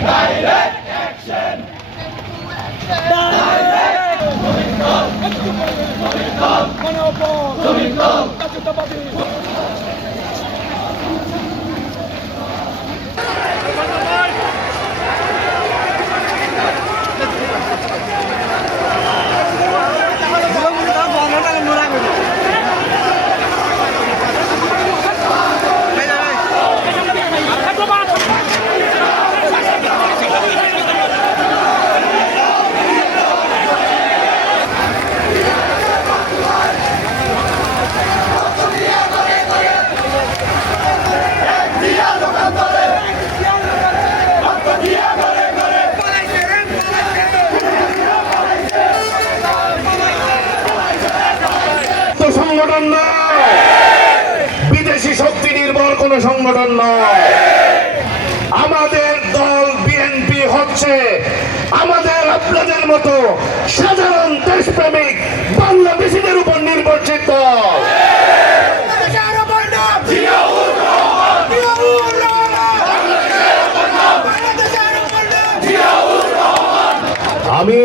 Direct action! সংগঠন নয়, বিদেশি শক্তি নির্ভর কোন সংগঠন নয়। আমাদের দল বিএনপি হচ্ছে আমাদের আপনাদের মতো সাধারণ দেশপ্রেমিক বাংলাদেশিদের উপর নির্ভরশীল দল। আমি